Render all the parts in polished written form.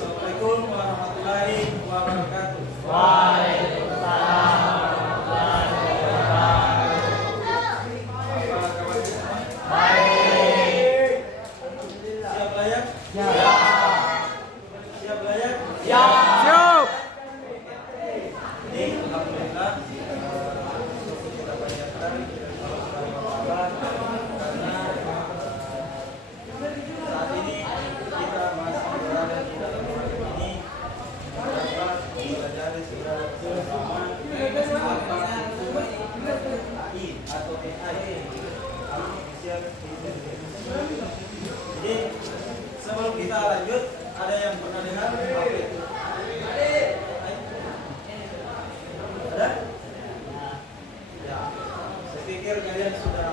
Assalamualaikum warahmatullahi wabarakatuh. Waalaikumsalam warahmatullahi wabarakatuh. Apa kabar semua? Baik. Siap layak? Ya. Siap layak? Ya. Siap. Ini alhamdulillah kita panjatkan Allah karena saat ini kita masih berada di dalam ruangan ini dapat belajar segala bersama AI atau AI Artificial Intelligence. Jadi sebelum kita lanjut, ada yang pernah dengar apa itu? Ada? Ya, saya pikir kalian sudah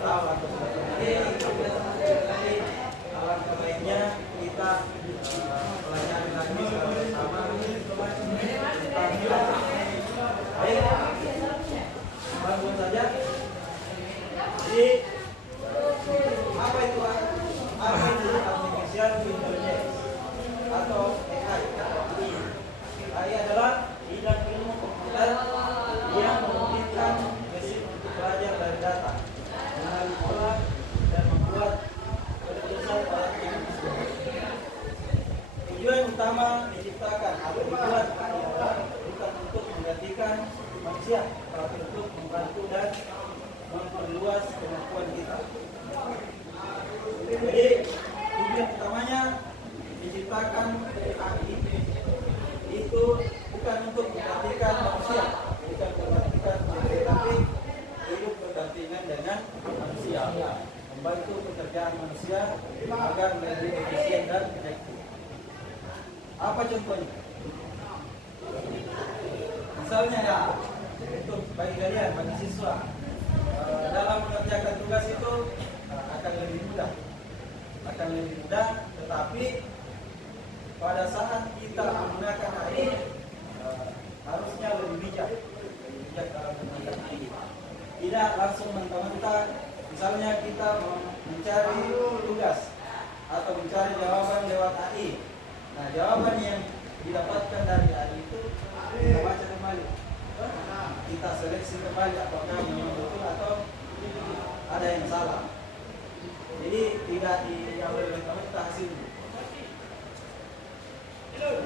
tahu atau sudah pernah. Tapi alangkah baiknya kita pelajari lagi secara bersama tentang baik, bangun saja. Jadi apa itu artificial intelligence atau AI? AI adalah bidang ilmu komputer yang memungkinkan mesin untuk belajar dari data, mengenali pola dan membuat keputusan pada individu. Tujuan utama diciptakan atau dibuat adalah bukan untuk menggantikan manusia, tapi untuk membantu dan memperluas kemampuan kita. Jadi tujuan utamanya diciptakan AI itu bukan untuk menggantikan manusia, bukan menggantikan manusia, tapi hidup berdampingan dengan manusia, membantu pekerjaan manusia agar lebih efisien dan efektif. Apa contohnya? Misalnya ya, untuk bagi kalian, bagi siswa, dalam mengerjakan tugas itu akan lebih mudah, tetapi pada saat kita menggunakan AI harusnya lebih bijak dalam menggunakan AI. Tidak langsung mentah-mentah. Misalnya kita mencari tugas atau mencari jawaban lewat AI. Nah, jawaban yang didapatkan dari AI itu kita baca kembali, kita seleksi kembali apakah memang betul atau ada yang salah. Jadi tidak diambil mentah-mentah hasilnya.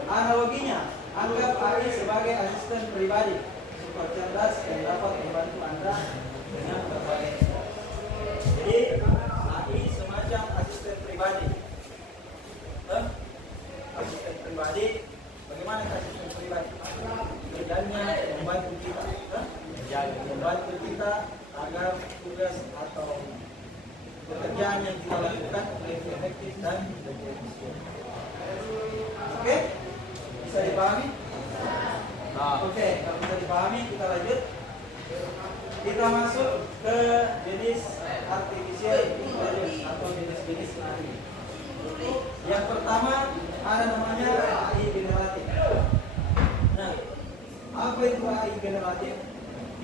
Analoginya, anggap AI sebagai asisten pribadi super cerdas yang dapat membantu Anda dengan berbagai tugas. Jadi AI semacam asisten pribadi. Asisten pribadi, bagaimana asisten pribadi? Kerjanya membantu kita, membantu kita agar tugas atau pekerjaan yang kita lakukan lebih efektif dan lebih efisien. Oke? Bisa dipahami? Oke, kalau bisa dipahami kita lanjut. Kita masuk ke jenis artificial intelligence atau jenis-jenis AI. Yang pertama ada namanya AI generatif. Nah, apa itu AI generatif?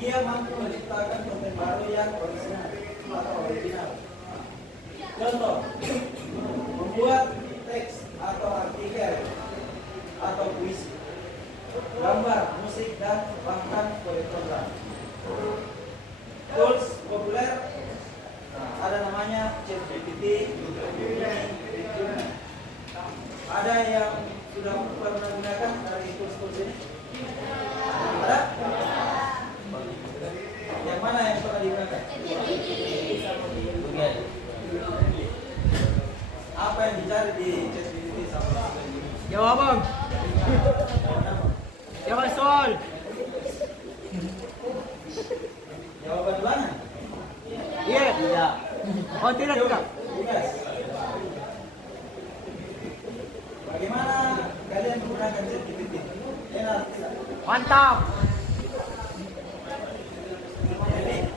Dia mampu menciptakan konten baru yang original atau original. Contoh, membuat teks atau artikel atau puisi, gambar, musik, dan bahkan kode program. Tools populer ada namanya ChatGPT, ada yang sudah pernah menggunakan dari tools ini? Ada? Yang mana yang pernah digunakan? Apa yang dicari di ChatGPT sama Jawaban. Jawab soal. jawaban ulangan? Iya. Tidak. Oh tidak. Tugas. Bagaimana kalian menggunakan ChatGPT? Enak tidak? Mantap. Jadi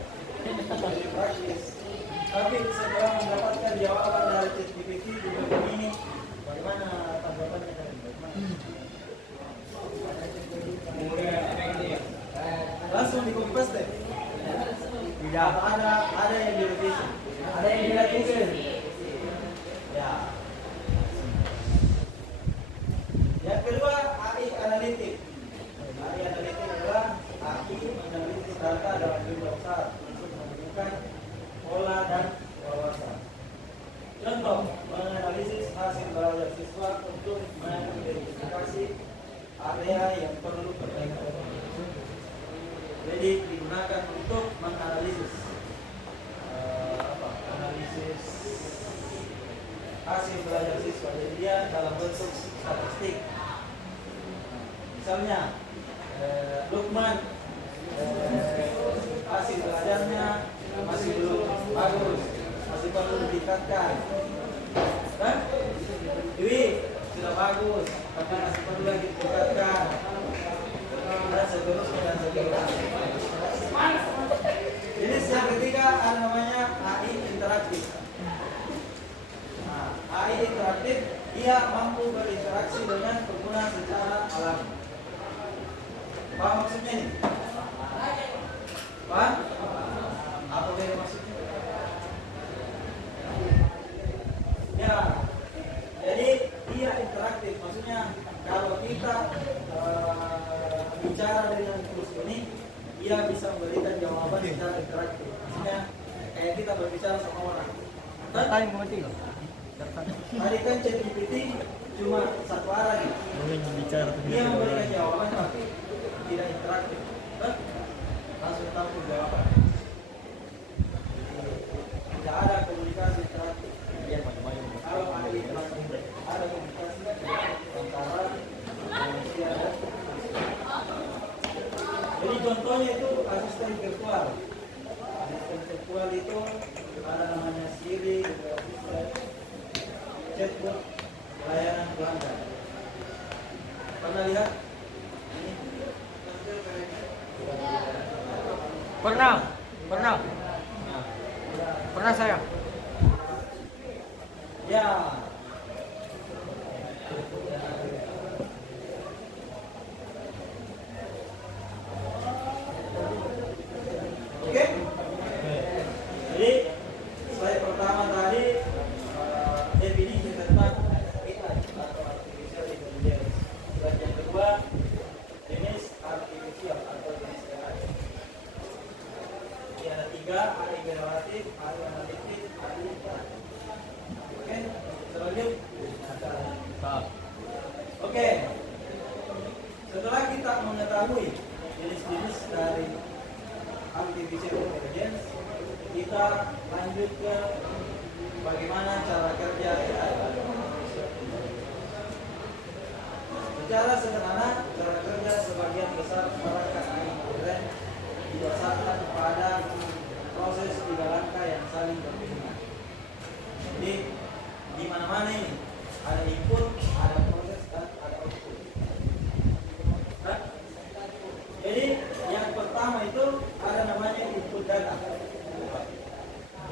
praktis. Tapi setelah mendapatkan jawaban dari ChatGPT di buku ini, bagaimana tanggapannya kalian? Langsung di copy paste? Tidak. Ada yang direvisi. Ada yang direvisi. Ya. Contoh, menganalisis hasil belajar siswa untuk mengidentifikasi area yang perlu perbaikan. Jadi digunakan untuk menganalisis analisis hasil belajar siswa. Jadi dia dalam bentuk statistik. Misalnya Lukman hasil belajarnya masih belum bagus, masih perlu ditingkatkan. Kan? Dwi sudah bagus, tapi masih perlu lagi ditingkatkan. Dan seterusnya dan seterusnya. Jenis yang ketiga ada namanya AI interaktif. Nah, AI interaktif ia mampu berinteraksi dengan pengguna secara alami. Paham maksudnya ini? Paham? Apa yang maksudnya? Ya, jadi dia interaktif. Maksudnya kalau kita bicara dengan tools ini, dia bisa memberikan jawaban secara interaktif. Maksudnya kayak kita berbicara sama orang. Tanya mati. Tadi kan ChatGPT cuma satu arah nih. Dia memberikan jawaban tapi tidak interaktif. Langsung tampil jawaban. Tidak ada komunikasi interaktif. Kalau ada interaktif, ada komunikasi antara manusia dan jadi contohnya itu asisten virtual. Asisten virtual itu ada namanya Siri, asisten chatbot layanan pelanggan. Pernah lihat? Pernah. Nah, Pernah saya. ya. Oke? Jadi slide pertama tadi definisi tentang AI atau artificial intelligence. Slide yang kedua jenis artificial atau jenis AI. Ini ada tiga, AI generatif, AI analitik, AI interaktif. Oke, selanjutnya. Oke, setelah kita mengetahui jenis-jenis dari artificial intelligence, kita lanjut ke bagaimana cara kerja AI. Secara sederhana, cara kerja sebagian besar perangkat AI modern didasarkan pada proses tiga langkah yang saling berhubungan. Jadi di mana-mana ini ada input, ada proses dan ada output. Nah, jadi yang pertama itu ada namanya input data.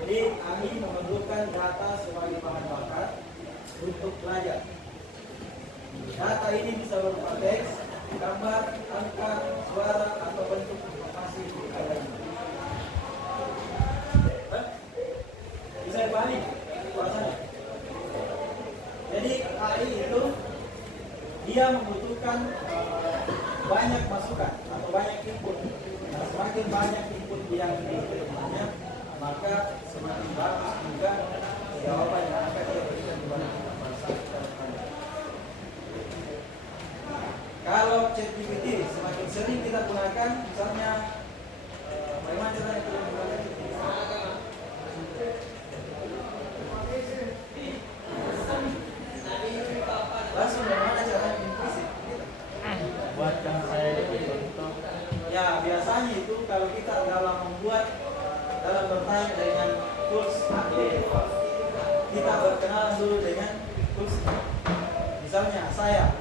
Jadi kami memerlukan data sebagai bahan bakar untuk belajar. Data ini bisa berupa teks, gambar, angka, suara, atau bentuk informasi lainnya. Bisa dipahami bahasanya? Jadi AI itu dia membutuhkan banyak masukan atau banyak input. Nah, semakin banyak input yang diberikannya, maka semakin bagus juga jawaban yang akan dia berikan kepada masyarakat. Kalau ChatGPT semakin sering kita gunakan, misalnya bagaimana cara kita menggunakan ChatGPT? Langsung bagaimana caranya implisit? Buatkan saya contoh. Ya biasanya itu kalau kita dalam bertanya dengan tools AI, kita berkenalan dulu dengan tools. Misalnya saya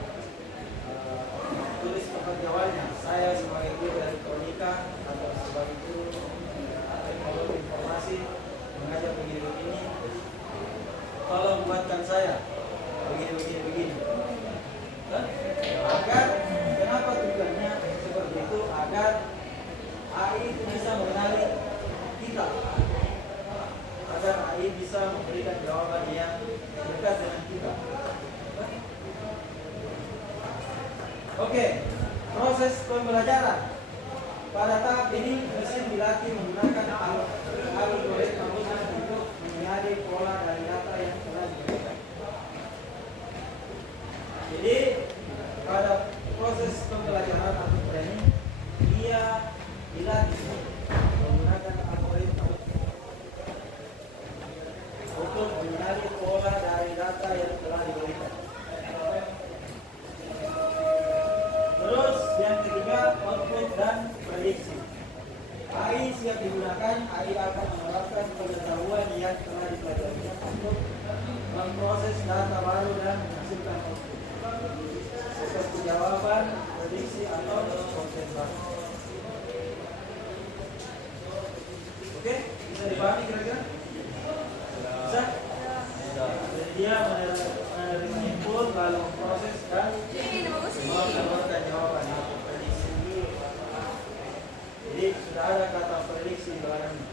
tulis pekerja awalnya, saya sebagai guru elektronika atau sebagai guru teknologi informasi mengajar begini-begini. Tolong buatkan saya begini. Agar kenapa tujuannya seperti itu? Agar AI itu bisa mengenali kita, agar AI bisa memberikan jawaban yang dekat dengan kita. Oke, proses pembelajaran. Pada tahap ini mesin dilatih menggunakan algoritma khusus untuk mengenali pola dari data yang memproses data baru dan menghasilkan output seperti jawaban, prediksi atau konten baru. Oke, bisa dipahami kira-kira? Bisa? Jadi dia menerima input lalu memproses dan mengeluarkan jawaban atau prediksi. Jadi sudah ada kata prediksi di belakangnya.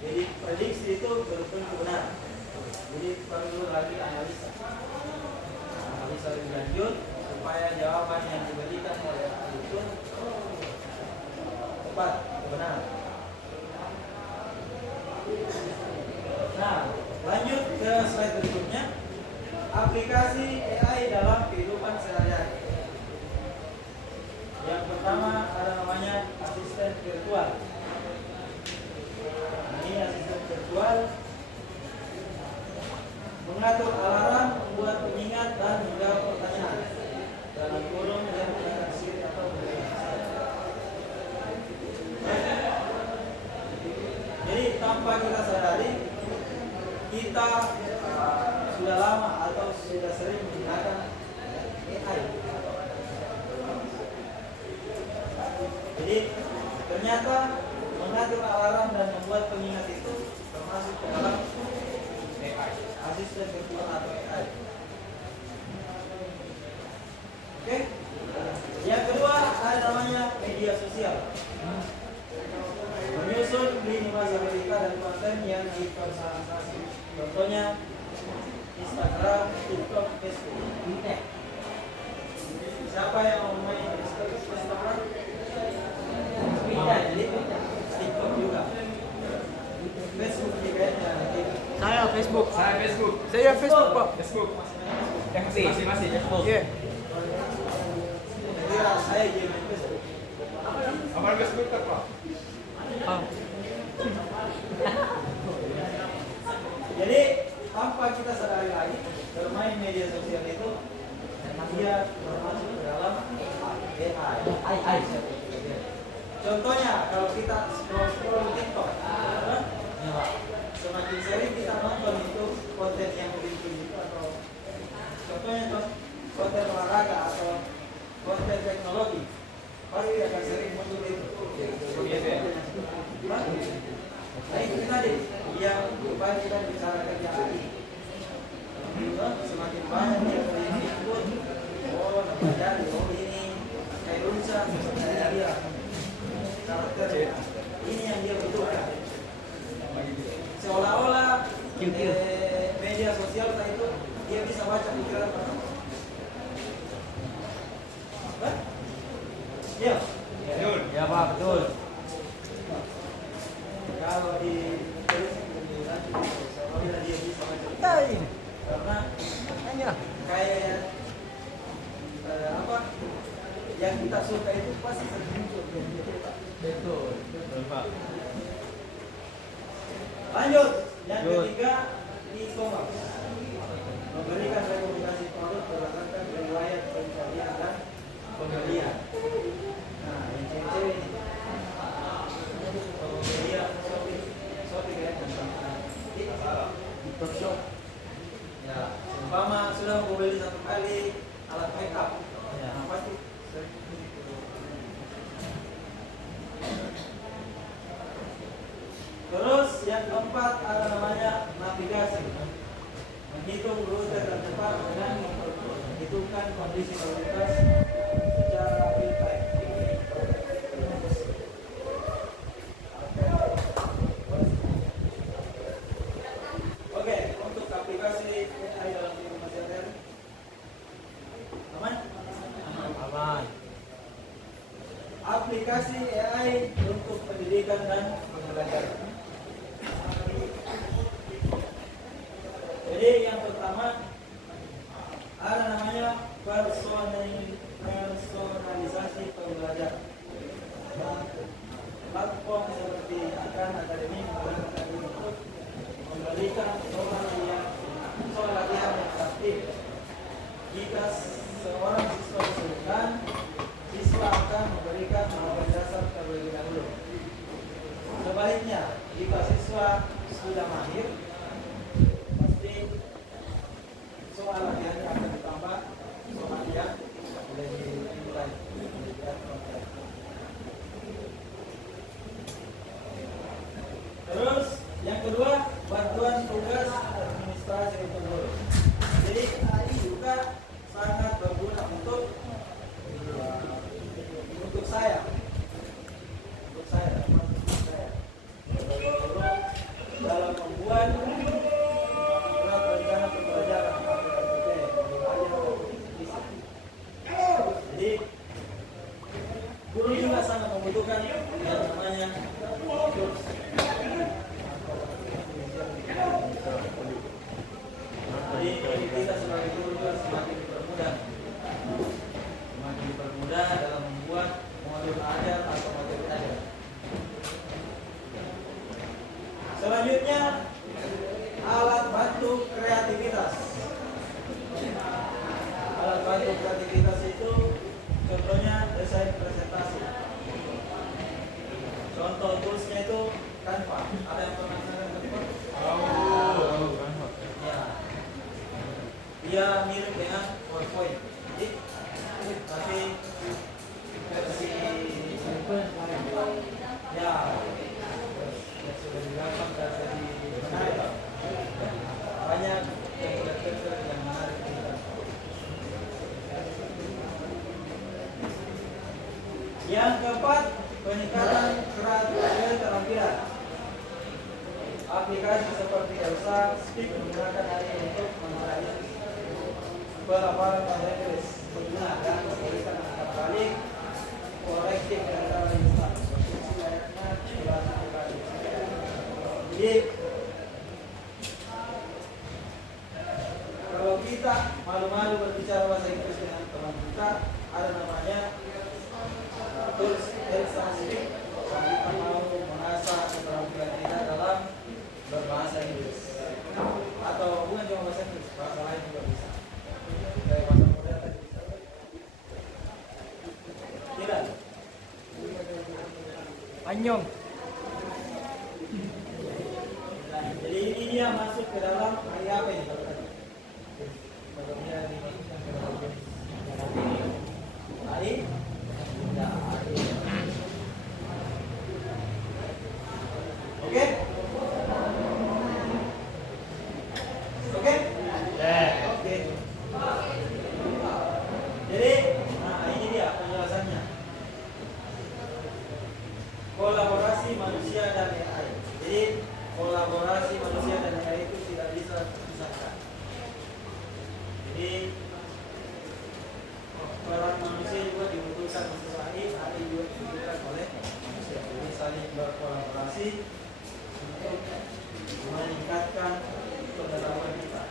Jadi prediksi itu belum tentu benar. Jadi perlu lagi analisa lebih lanjut supaya jawaban yang diberikan oleh AI itu tepat, benar. Nah, lanjut ke slide berikutnya. Aplikasi AI dalam kehidupan sehari-hari. Yang pertama ada namanya asisten virtual. Ini asisten virtual mengatur alarm, membuat pengingat dan menjawab pertanyaan dalam kurung yang berinteraksi atau berinteraksi. Jadi tanpa kita sadari, kita sudah lama atau sudah sering menggunakan AI. Jadi ternyata mengatur alarm dan membuat pengingat itu termasuk ke dalam AI, asisten virtual atau AI. Oke. Yang kedua ada namanya media sosial. Menyusun lini masa berita dan konten yang dipersonalisasi. Contohnya Instagram, TikTok, Facebook. Siapa yang mau main Instagram? Jadi TikTok juga. Facebook juga ya. Saya Facebook. Saya Facebook. Saya Facebook, Pak. Facebook. Masih Facebook. Iya. Kira saya jadi main Facebook. Apa Facebook tak, Pak? Ah. Jadi tanpa kita sadari lagi bermain media sosial itu dia termasuk ke dalam AI. Contohnya kalau kita scroll TikTok, semakin sering kita nonton itu konten yang begitu atau contohnya konten olahraga atau konten teknologi pasti akan sering muncul itu. Nah itu tadi yang supaya kita bicara kerja AI. Semakin banyak yang input, oh nama jadi, oh ini kayak Lunsa, sebenarnya dia karakter ini yang dia butuhkan. Seolah-olah media sosial itu dia bisa baca pikiran orang. Ya, Ya, Pak, betul. kalau di seolah dia bisa baca Hai. karena Hanya. kayak apa yang kita suka itu pasti sering muncul. Betul, Pak. Lanjut, yang ketiga e-commerce memberikan rekomendasi produk berdasarkan riwayat pencarian dan pembelian. Nah, yang cewek-cewek ini pembelian shopping ya TikTok Shop. Ya, umpama sudah membeli satu kali alat makeup, ya pasti sering. Terus yang keempat ada namanya navigasi, menghitung rute tercepat dengan menghitungkan kondisi lalu lintas secara real time. Oke, untuk aplikasi AI dalam kehidupan sehari-hari, aman? Aman. Aplikasi AI untuk pendidikan dan pembelajaran. Jadi yang pertama ada namanya personalisasi pembelajaran. Platform seperti Akan Akademi memberikan soal latihan yang aktif. Jika seorang siswa kesulitan, siswa akan memberikan jawaban dasar terlebih dahulu. Sebaliknya, jika siswa sudah mahir, pasti Jadi kita sebagai guru juga semakin dipermudah dalam membuat modul ajar atau materi ajar. Selanjutnya, alat bantu kreativitas. Alat bantu kreativitas itu contohnya desain presentasi. Contoh toolsnya itu Canva. Ada yang pernah menggunakan Canva? Ya. Dia mirip dengan PowerPoint. Tapi versi ya sudah digampang dan jadi menarik. Banyak yang kecil yang menarik. Yang keempat, peningkatan keterampilan. Aplikasi seperti Elsa Speak menggunakan AI untuk menganalisis pelafalan bahasa Inggris, pengguna dan memberikan kata balik, koreksi dan kata instan. Jadi kalau kita malu-malu berbicara bahasa Inggris dengan teman kita, ada namanya tools Elsa Speak. Kita mau mengasah keterampilan kita dalam berbahasa Inggris, atau bukan cuma bahasa Inggris, bahasa lain juga bisa. Kayak bahasa Korea tadi bisa. Tidak. Anyong. Jadi ini dia masuk ke dalam hari apa ini? Kalau dia dimasukkan ke dalam hari, ya hari. Oke? Oke? Oke. Jadi, nah ini dia penjelasannya. Kolaborasi manusia dan AI. Jadi, kolaborasi manusia dan AI itu tidak bisa dipisahkan. Jadi, peran manusia juga dibutuhkan untuk AI juga dibutuhkan oleh manusia. Jadi, saling berkolaborasi untuk meningkatkan pengetahuan kita.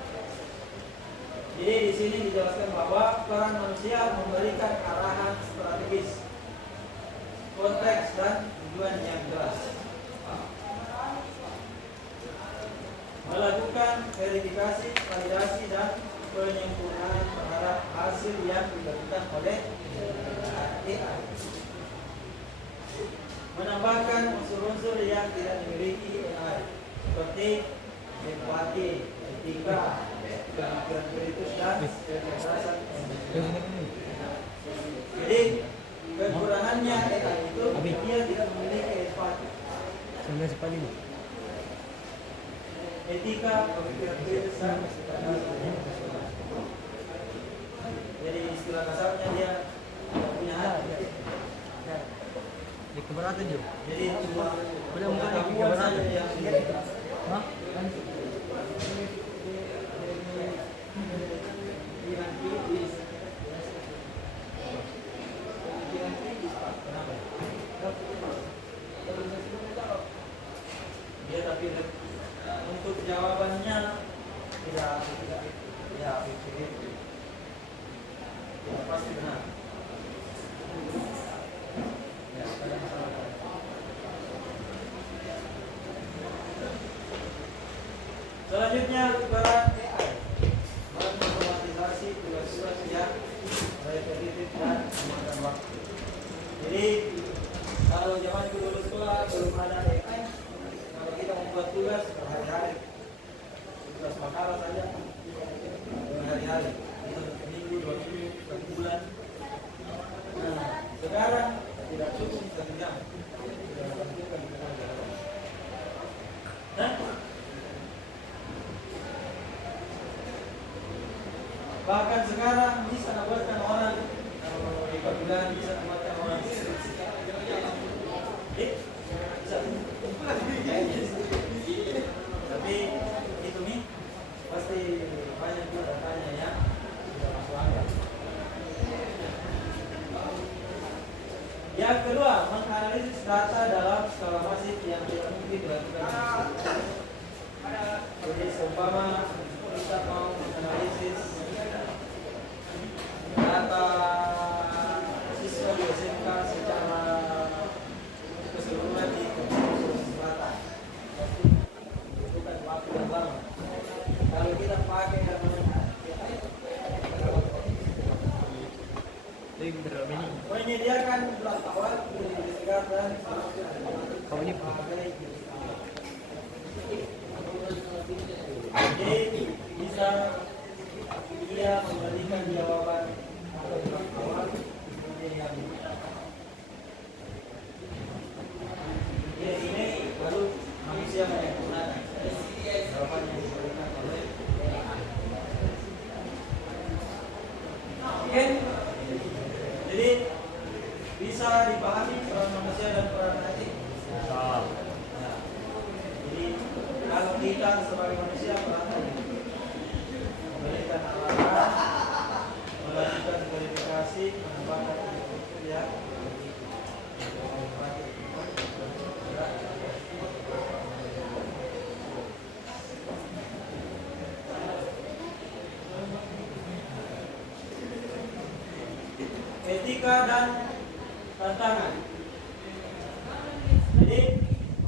Jadi di sini dijelaskan bahwa peran manusia memberikan arahan strategis, konteks dan tujuan yang jelas, melakukan verifikasi, validasi dan penyempurnaan terhadap hasil yang diberikan oleh AI, menambahkan unsur-unsur yang tidak dimiliki AI seperti empati, etika, pemikiran kritis dan kecerdasan emosi. Jadi kekurangannya AI itu dia tidak memiliki empati, etika, pemikiran kritis dan kecerdasan emosi. Jadi istilah kasarnya dia tidak punya hati. Di keberatan juga. Jadi cuma Mudah-mudahan di pengetahuan keberatan. saja yang dimiliki. Hah? Dia tapi untuk jawabannya tidak ya tidak pasti benar. Ya, kadang salah. Selanjutnya peran AI mengotomatisasi tugas-tugas yang repetitif dan memakan waktu. Jadi kalau zaman dulu sekolah belum ada AI, kalau kita membuat tugas berhari-hari, tugas makalah saja berhari-hari, itu minggu, 2 minggu, 1 bulan. Nah, sekarang tidak cukup 1 jam. Sudah lakukan dengan jalan. Nah, bahkan sekarang bisa membuatkan orang di panggilan bisa membuatkan orang skripsi. Bisa. Tapi itu nih pasti banyak juga datanya ya tidak masuk akal. Yang kedua, menganalisis data dalam skala masif yang tidak mungkin dilakukan manusia. Jadi seumpama kita mau menganalisis berat dan Kau ini jadi bisa dia memberikan jawaban awal yang ini baru manusia menyempurnakan jawaban yang diberikan oleh oke. Jadi bisa dipahami peran manusia dan peran IT. Nah, jadi kalau kita sebagai manusia peran IT memberikan arahan, melakukan verifikasi, mengembangkan infrastruktur yang etika dan tantangan. Jadi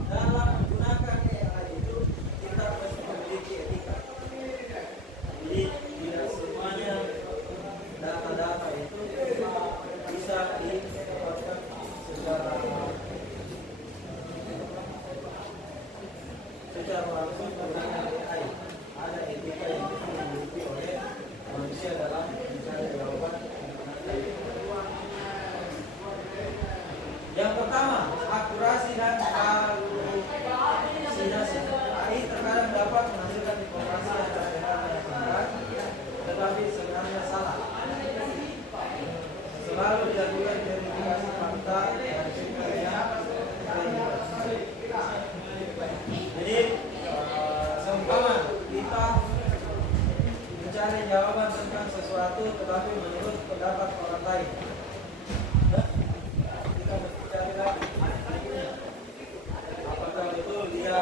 dalam menggunakan AI itu kita harus memiliki etika. Jadi tidak semuanya data-data itu bisa didapatkan secara langsung menggunakan AI. Ada etika yang dimiliki oleh manusia dalam mencari jawaban. Yang pertama, akurasi dan halusinasi. AI terkadang dapat menghasilkan informasi yang terdengar menyenangkan, tetapi sebenarnya salah. Selalu dilakukan verifikasi fakta dan sumber yang kredibel. Jadi, seumpama kita mencari jawaban tentang sesuatu, tetapi menurut pendapat orang lain. Apakah betul dia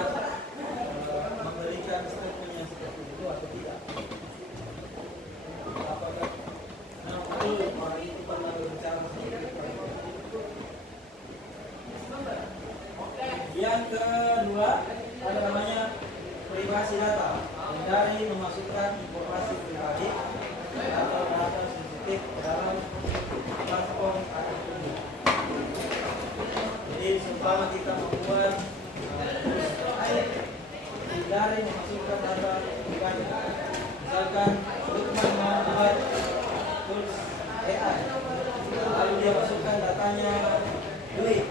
memberikan statement yang seperti itu atau tidak? Apakah betul orang itu pernah berbicara seperti itu? Yang kedua ada namanya privasi data, hindari memasukkan informasi pribadi atau data sensitif ke dalam platform atau publik. Jadi seumpama kita membuat hindari memasukkan data pribadi. Misalkan Lukman mau membuat tools AI, lalu dia masukkan datanya duit,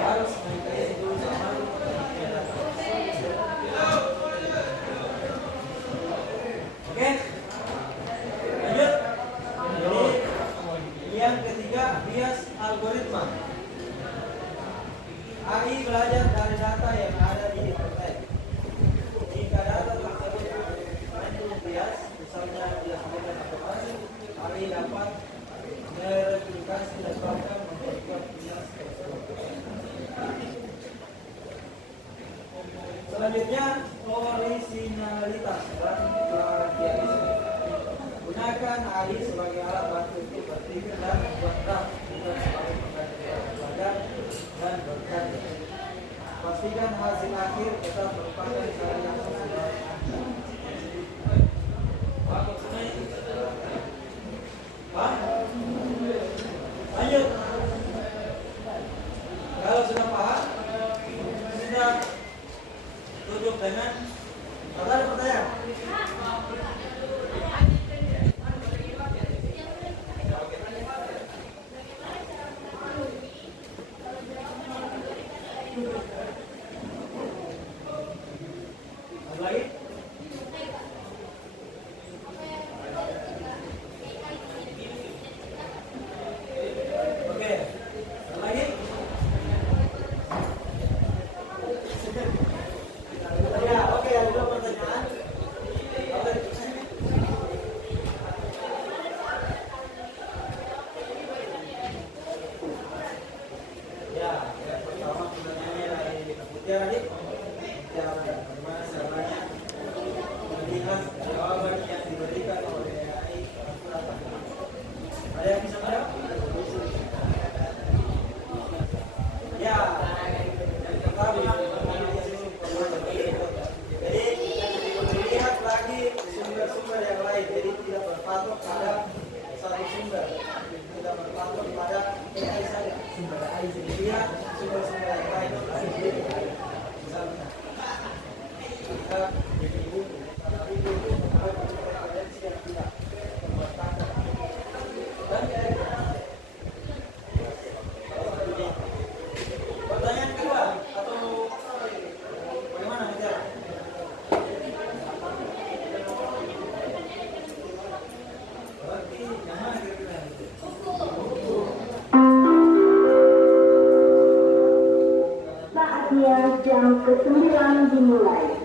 harus mengkaji dulu sama oke. Lanjut. Jadi yang ketiga, bias algoritma. AI belajar dari data yang ada di internet. Jika data tersebut mengandung bias, misalnya bias bukan informasi, AI dapat mereplikasi dan bahkan memperkuat bias tersebut. Selanjutnya, orisinalitas dan plagiarisme. Gunakan AI sebagai alat bantu untuk berpikir dan membuat draft, bukan sebagai pengganti pelajar dan berkarya. Pastikan hasil akhir tetap merupakan karya sosial Anda. Lanjut. Kalau sudah paham, sudah tutup dengan ada pertanyaan. Ada lagi? Oke, ada lagi? Ya, oke, ada dua pertanyaan. Oke. Ya, yang pertama pertanyaannya dari Mutiara nih. Bagaimana caranya melihat jawaban yang diberikan oleh AI akurat? Ada yang bisa menjawab? Ya, yang pertama jadi lihat lagi sumber-sumber yang lain, jadi tidak berpatok pada satu sumber, tidak berpatok pada yang ke-9 dimulai.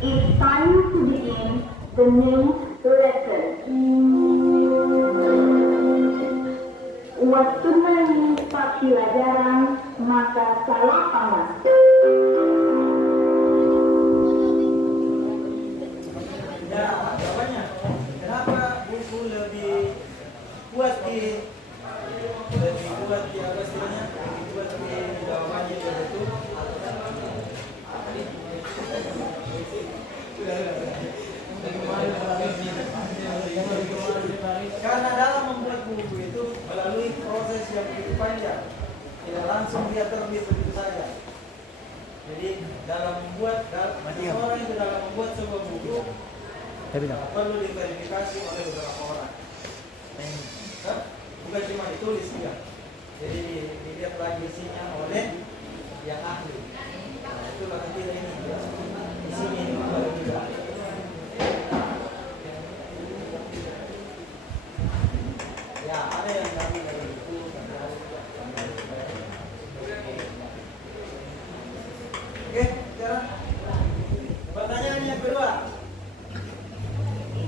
It's time to begin the next lesson. Waktu ini pelajaran maka salah panas. Ya, jawabannya. Kenapa buku lebih kuat di apa istilahnya? Lebih kuat di jawabannya itu? Karena dalam membuat buku itu melalui proses yang begitu panjang, tidak langsung dia terbit begitu saja. Jadi dalam membuat seorang itu dalam membuat sebuah buku perlu diverifikasi oleh beberapa orang. Bukan cuma ditulis ya. Jadi dilihat lagi isinya oleh yang ahli. Nah, itulah nanti ini isinya ini baru juga. Ya, ada yang kami dari buku. Oke, sekarang pertanyaan yang kedua.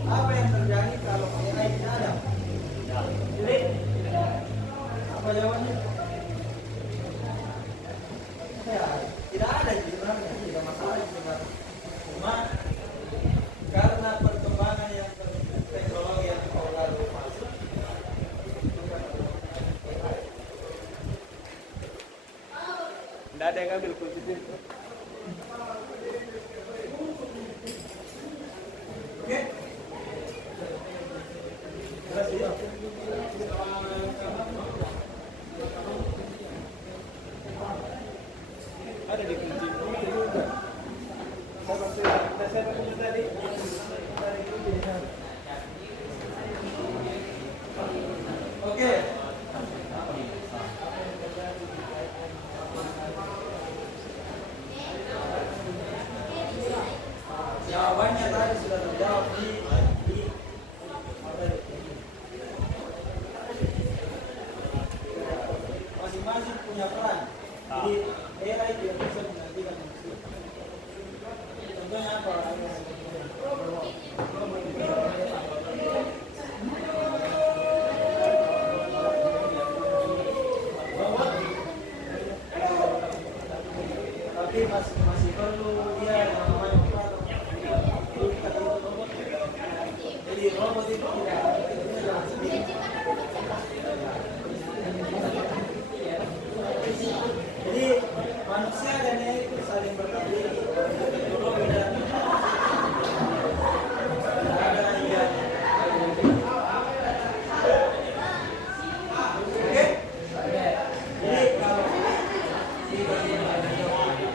Apa yang terjadi kalau AI tidak ada? Jadi, apa jawabannya? Ya, tidak ada sebenarnya, tidak masalah sebenarnya. Cuma karena perkembangan yang teknologi yang terlalu masuk, Tidak ada yang ambil kunci itu. oke? Jelas ya? Ada di kunci juga. Saya punya tadi. Oke. Jawabannya tadi sudah terjawab di masing-masing punya peran. Jadi AI tidak bisa menggantikan manusia. Contohnya apa? Robot. Tapi masih perlu dia yang namanya operator. Jadi robot itu tidak jalan sendiri. Jadi manusia dan AI itu saling berkaitan. Teknologi dan tidak ada yang oke. Jadi kalau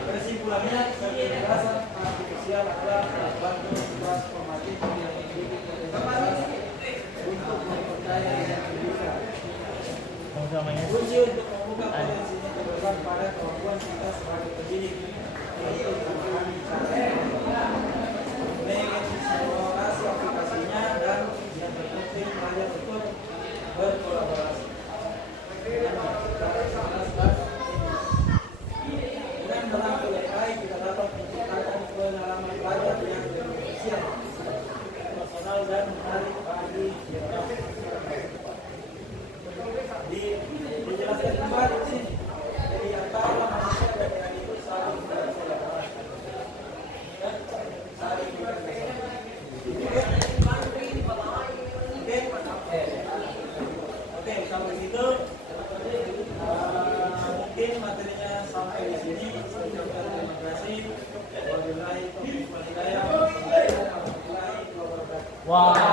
kesimpulannya kecerdasan artifisial adalah bantu transformatif yang untuk memperkaya yang bisa. Kunci untuk membuka potensinya terletak pada kemampuan kita sebagai pendidik untuk memahami cara mengeksplorasi aplikasinya dan yang terpenting belajar untuk berkolaborasi. Dengan merangkul AI kita dapat menciptakan pengalaman belajar yang efisien, personal dan menarik bagi generasi. Dijelaskan kembali di sini. Jadi antara manusia dan AI itu saling berkolaborasi. Saling Oke, kalau begitu mungkin materinya sampai di sini. Terima kasih. Wabillahi taufiq wal hidayah. Wassalamualaikum warahmatullahi wabarakatuh.